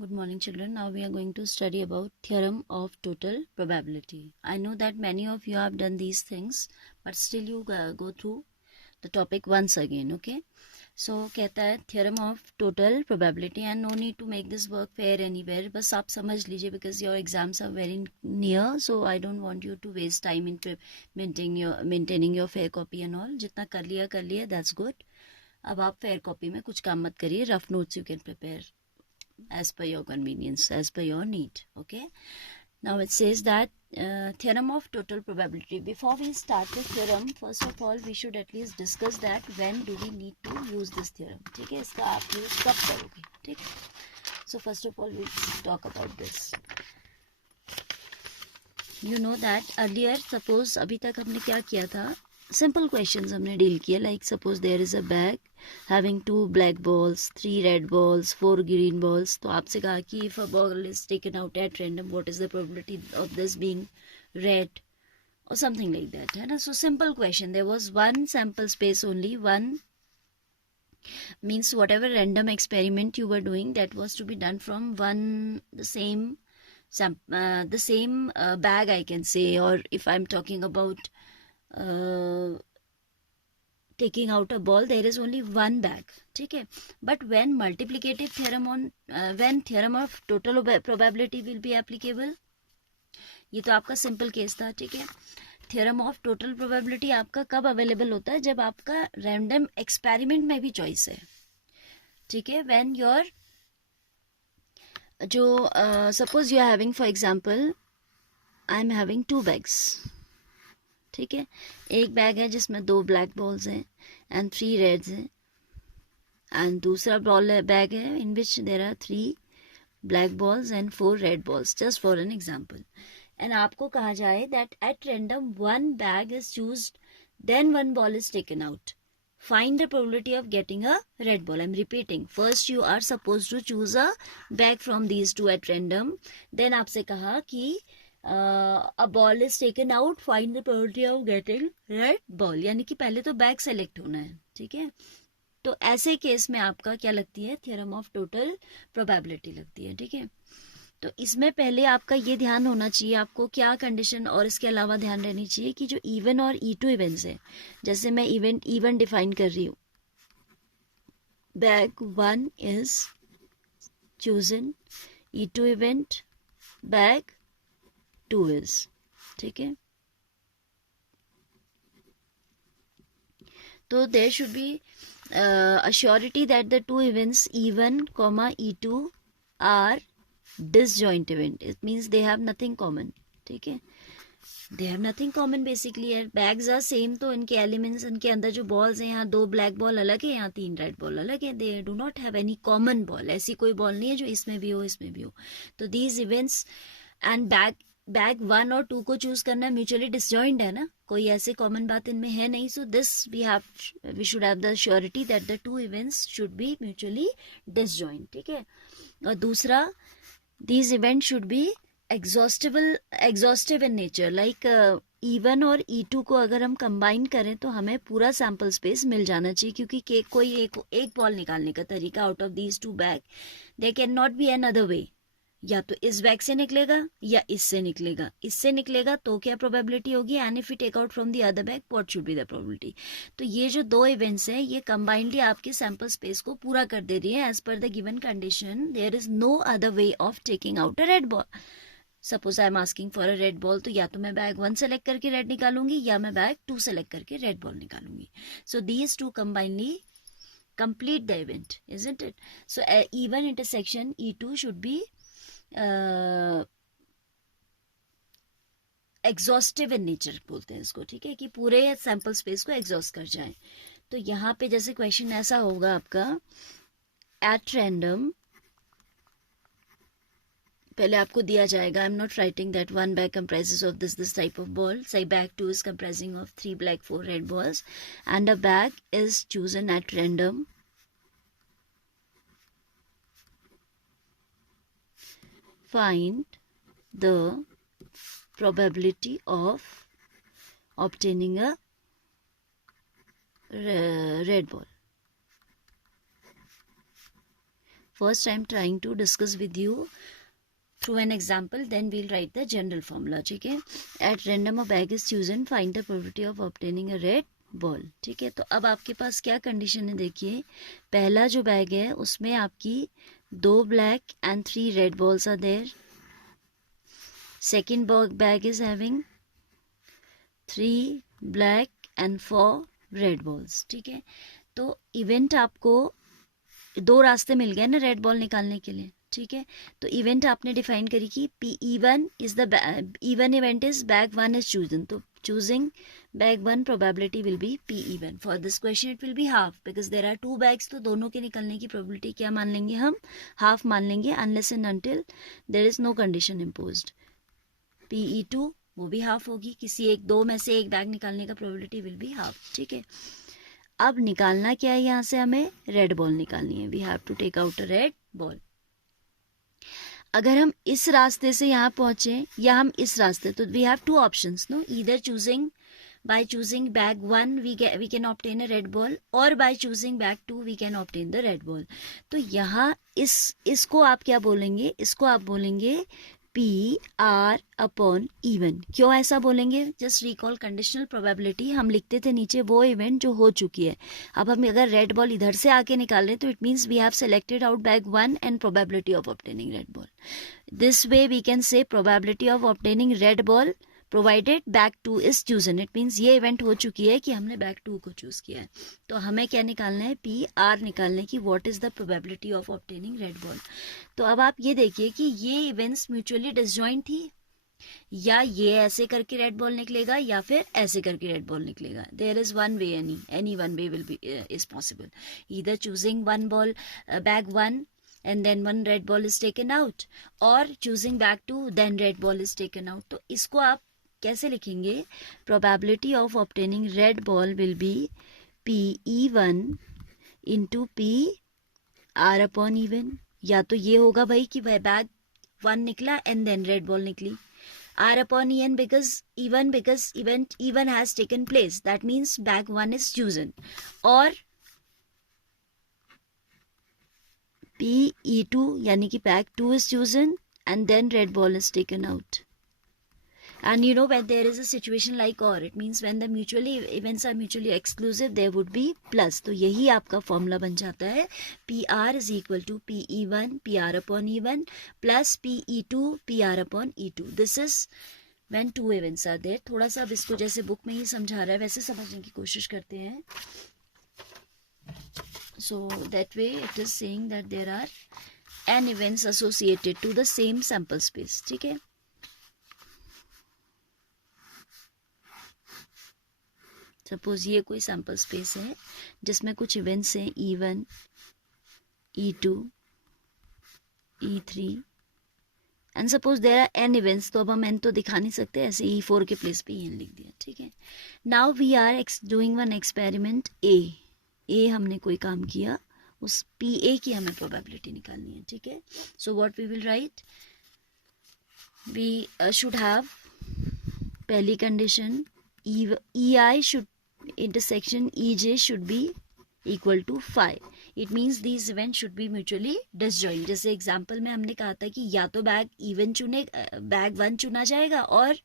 Good morning, children. Now we are going to study about theorem of total probability. I know that many of you have done these things, but still you go through the topic once again, okay? So कहता है theorem of total probability and no need to make this work fair anywhere. बस आप समझ लीजिए because your exams are very near, so I don't want you to waste time in maintaining your fair copy and all. जितना कर लिया, that's good. अब आप fair copy में कुछ काम मत करिए. Rough notes you can prepare as per your convenience, as per your need. Okay, now it says that theorem of total probability. Before we start the theorem, first of all we should at least discuss that when do we need to use this theorem. ठीक है, इसका आप use कब करोगे. ठीक, so first of all we'll talk about this. You know that earlier, suppose अभी तक हमने क्या किया था, simple questions हमने deal किया. Like suppose there is a bag having 2 black balls, 3 red balls, 4 green balls. तो आपसे कहा कि if a ball is taken out at random, what is the probability of this being red or something like that, है ना. So simple question. There was one sample space only. One means whatever random experiment you were doing, that was to be done from the same bag, I can say. Or if I'm talking about taking out a ball, there is only one bag. ठीक है, but when multiplicative theorem when theorem of total probability will be applicable. ये तो आपका simple case था. ठीक है, theorem of total probability आपका कब अवेलेबल होता है, जब आपका रैंडम एक्सपेरिमेंट में भी चॉइस है. ठीक है, when your जो suppose you are having, for example, I am having 2 bags. ठीक है, एक बैग है जिसमें 2 ब्लैक बॉल्स हैं एंड 3 रेड्स हैं, एंड दूसरा बैग है in which there are 3 black balls and 4 red balls, just for an example. And आपको कहा जाए that at random 1 bag is chosen, then 1 ball is taken out. Find the probability of getting a red ball. I'm repeating. First you are supposed to choose a bag from these 2 at random. Then आपसे कहा कि a ball is taken out. Find the probability of getting red ball. यानी कि पहले तो bag select होना है. ठीक है, तो ऐसे केस में आपका क्या लगती है, थ्योरम ऑफ टोटल प्रोबेबिलिटी लगती है. ठीक है, तो इसमें पहले आपका ये ध्यान होना चाहिए, आपको क्या कंडीशन और इसके अलावा ध्यान रहनी चाहिए कि जो इवन और E2 इवेंट्स है, जैसे मैं इवन डिफाइन कर रही हूँ. Bag 1 is chosen, E2 event bag 2 is. ठीक है, तो there should be assurity that the 2 events E1, E2 are disjoint event. It means they have nothing common. ठीक है, they have nothing common basically. Bags are same, तो इनके elements, इनके अंदर जो बॉल्स हैं, यहाँ 2 ब्लैक बॉल अलग है, यहाँ 3 रेड बॉल अलग है. They do not have any common ball. ऐसी कोई बॉल नहीं है जो इसमें भी हो इसमें भी हो. तो दीज इवेंट्स एंड बैग 1 और 2 को चूज करना म्यूचुअली डिसजॉइंट है ना, कोई ऐसी कॉमन बात इनमें है नहीं. So this we should have the surety that the 2 events should be mutually disjoint. ठीक है, और दूसरा, these events should be exhaustive in nature. Like E1 और E2 को अगर हम कंबाइन करें तो हमें पूरा सैम्पल स्पेस मिल जाना चाहिए, क्योंकि कोई एक बॉल निकालने का तरीका out of these 2 bag, there can not be an other way. या तो इस बैग से निकलेगा या इससे निकलेगा तो क्या प्रोबेबिलिटी होगी, and if you take out from the other bag what should be the probability. तो ये जो 2 इवेंट्स हैं, ये कंबाइंडली आपके सैंपल स्पेस को पूरा कर दे रही है. एज पर the given condition there is no other way of taking out a red ball. Suppose I am asking for a red ball, तो या तो मैं बैग 1 सेलेक्ट करके रेड निकालूंगी या मैं बैग 2 सेलेक्ट करके रेड बॉल निकालूंगी. So these 2 combinedly complete the event, isn't it? So even intersection E2 should be exhaustive in nature बोलते हैं इसको. ठीक है, कि पूरे सैंपल स्पेस को एग्जॉस्ट कर जाए. तो यहाँ पे जैसे क्वेश्चन ऐसा होगा आपका, एट रैंडम, पहले आपको दिया जाएगा, I am not writing that 1 bag comprises of this type of ball. say bag 2 is comprising of 3 black 4 red balls and a bag is chosen at random. Find the probability of obtaining a red ball. First I am trying to discuss with you through an example, then we'll write the general formula. ठीक है. At random a bag is chosen, find the probability of obtaining a red ball. ठीक है. तो अब आपके पास क्या condition है देखिए. पहला जो बैग है उसमें आपकी 2 black and 3 red balls are there. Second bag is having 3 black and 4 red balls. ठीक है. तो इवेंट आपको 2 रास्ते मिल गए ना रेड बॉल निकालने के लिए. ठीक है. तो इवेंट आपने डिफाइन करी कि P even is the even event is bag 1 is chosen. तो choosing bag 1 probability will be P even. For this question it will be half because there are 2 bags. तो दोनों के निकलने की प्रोबेबिलिटी क्या मान लेंगे हम, हाफ मान लेंगे, unless and until there is no condition imposed. PE2 वो भी हाफ होगी. किसी एक 2 में से एक बैग निकालने का प्रोबेबिलिटी विल बी हाफ. ठीक है. अब निकालना क्या है, यहाँ से हमें रेड बॉल निकालनी है. We have to take out a red ball. अगर हम इस रास्ते से यहाँ पहुंचे या हम इस रास्ते, तो we have 2 options no. Either choosing by choosing bag 1 we can obtain a red ball, or by choosing bag 2 we can obtain the red ball. तो यहाँ इसको आप क्या बोलेंगे, इसको आप बोलेंगे PR अपॉन इवन. क्यों ऐसा बोलेंगे, जस्ट रिकॉल कंडीशनल प्रोबेबिलिटी हम लिखते थे नीचे, वो इवेंट जो हो चुकी है. अब हम अगर रेड बॉल इधर से आके निकाल रहे हैं तो it means we have selected out bag 1 and probability of obtaining red ball. This way we can say probability of obtaining red ball provided bag 2 is chosen. It means ये event हो चुकी है कि हमने बैग 2 को choose किया है. तो हमें क्या निकालना है, PR निकालने की, what is the probability of obtaining red ball. तो अब आप ये देखिए कि ये इवेंट्स म्यूचुअली डिसजॉइंट थी, या ये ऐसे करके रेड बॉल निकलेगा या फिर ऐसे करके रेड बॉल निकलेगा. There is one way, any one way will be is possible. Either choosing one ball bag 1 and then 1 red ball is taken out, or choosing bag 2 then red ball is taken out. तो इसको आप कैसे लिखेंगे, probability of obtaining red ball will be PE1 into PR upon even. या तो ये होगा भाई कि वह बैग 1 निकला and then red ball निकली, R upon EN because event even has taken place, that means bag 1 is chosen, or PE2 यानी कि bag 2 is chosen and then red ball is taken out. And you know, when there is a situation like or, it means when the mutually events are mutually exclusive, there would be plus. तो यही आपका formula बन जाता है, PR is equal to PE1 PR upon E1 plus PE2 PR upon E2. This is when 2 events are there. थोड़ा सा अब इसको जैसे बुक में ही समझा रहा है वैसे समझने की कोशिश करते हैं. So that way it is saying that there are n events associated to the same sample space. ठीक है. सपोज ये कोई सैम्पल स्पेस है जिसमें कुछ इवेंट्स हैं E1, E2, E3 and suppose there are n events. तो अब हम n तो दिखा नहीं सकते, ऐसे E4 के प्लेस पे n लिख दिया. ठीक है. Now we are doing one experiment A हमने कोई काम किया, उस PA की हमें प्रोबेबिलिटी निकालनी है. ठीक है. So what we will write, we should have पहली condition EI should intersection EJ should be equal to 5. It means these events should be mutually disjoint. जैसे एग्जाम्पल में हमने कहा था कि या तो बैग इवन चुने, बैग 1 चुना जाएगा और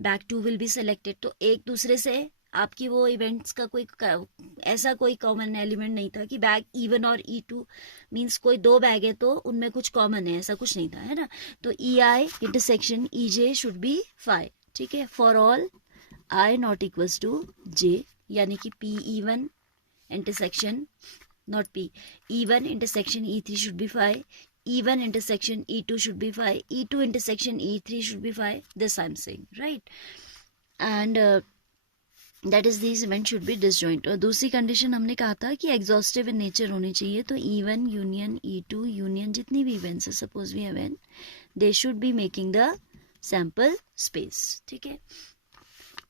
बैग 2 विल बी सेलेक्टेड. तो एक दूसरे से आपकी वो इवेंट्स का कोई ऐसा कोई कॉमन एलिमेंट नहीं था कि बैग E1 और E2 मीन्स कोई 2 बैग है तो उनमें कुछ कॉमन है, ऐसा कुछ नहीं था, है ना. तो EI intersection EJ should be 5. ठीक है. For all I not equals to J, यानी कि PE1 intersection not P, E1 intersection E3 should be 5, E1 intersection E2 should be 5, E2 intersection E3 should be 5. This I'm saying, right? And that is these events should be disjoint. और दूसरी condition हमने कहा था कि exhaustive in nature होनी चाहिए. तो E1 union E2 union जितनी भी events है, suppose we have n, they should be making the sample space. ठीक है.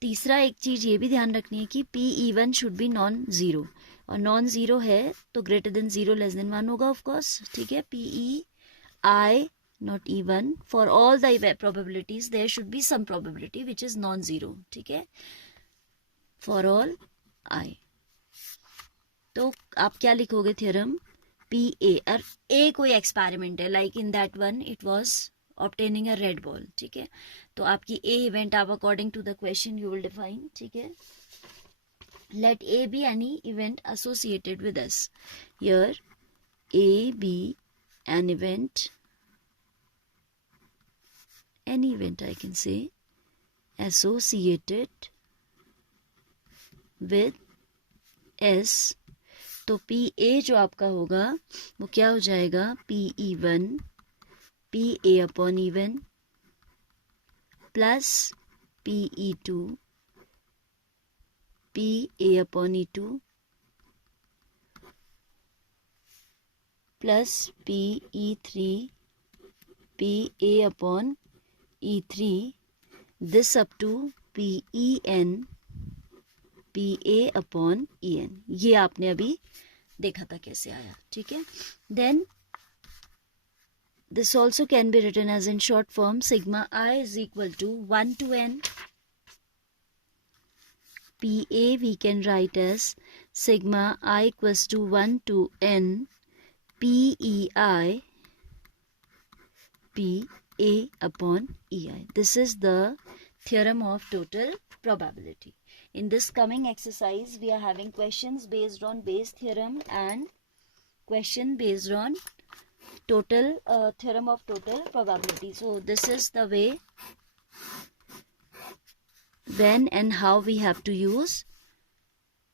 तीसरा एक चीज ये भी ध्यान रखनी है कि PE1 should be non zero, और नॉन जीरो है तो ग्रेटर देन 0 लेस देन 1 होगा ऑफ कोर्स. ठीक है. PEI not E1 for all the probabilities there should be some probability which is non zero. ठीक है. For all I. तो आप क्या लिखोगे थ्योरम, PA और A कोई एक्सपेरिमेंट है, like in that one it was obtaining a red ball, ठीक है. तो आपकी A इवेंट आप according to the question you will define, ठीक है. Let A be any event associated with us. Here A be an event, any event I can say, associated with S. तो PA जो आपका होगा वो क्या हो जाएगा, PE1 PA upon E1 plus PE2 PA upon E2 plus PE3 PA upon E3, this up to PEN PA upon EN. ये आपने अभी देखा था कैसे आया, ठीक है. Then this also can be written as in short form, sigma I is equal to 1 to N. PA we can write as sigma I equals to 1 to N PEI PA upon EI. This is the theorem of total probability. In this coming exercise, we are having questions based on Bayes theorem and question based on total theorem of total probability. So this is the way, when and how we have to use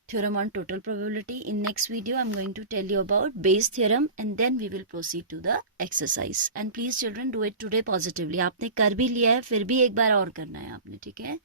theorem on total probability. In next video I'm going to tell you about Bayes theorem and then we will proceed to the exercise. And please children do it today positively. आपने कर भी लिया है, फिर भी एक बार और करना है आपने, ठीक है.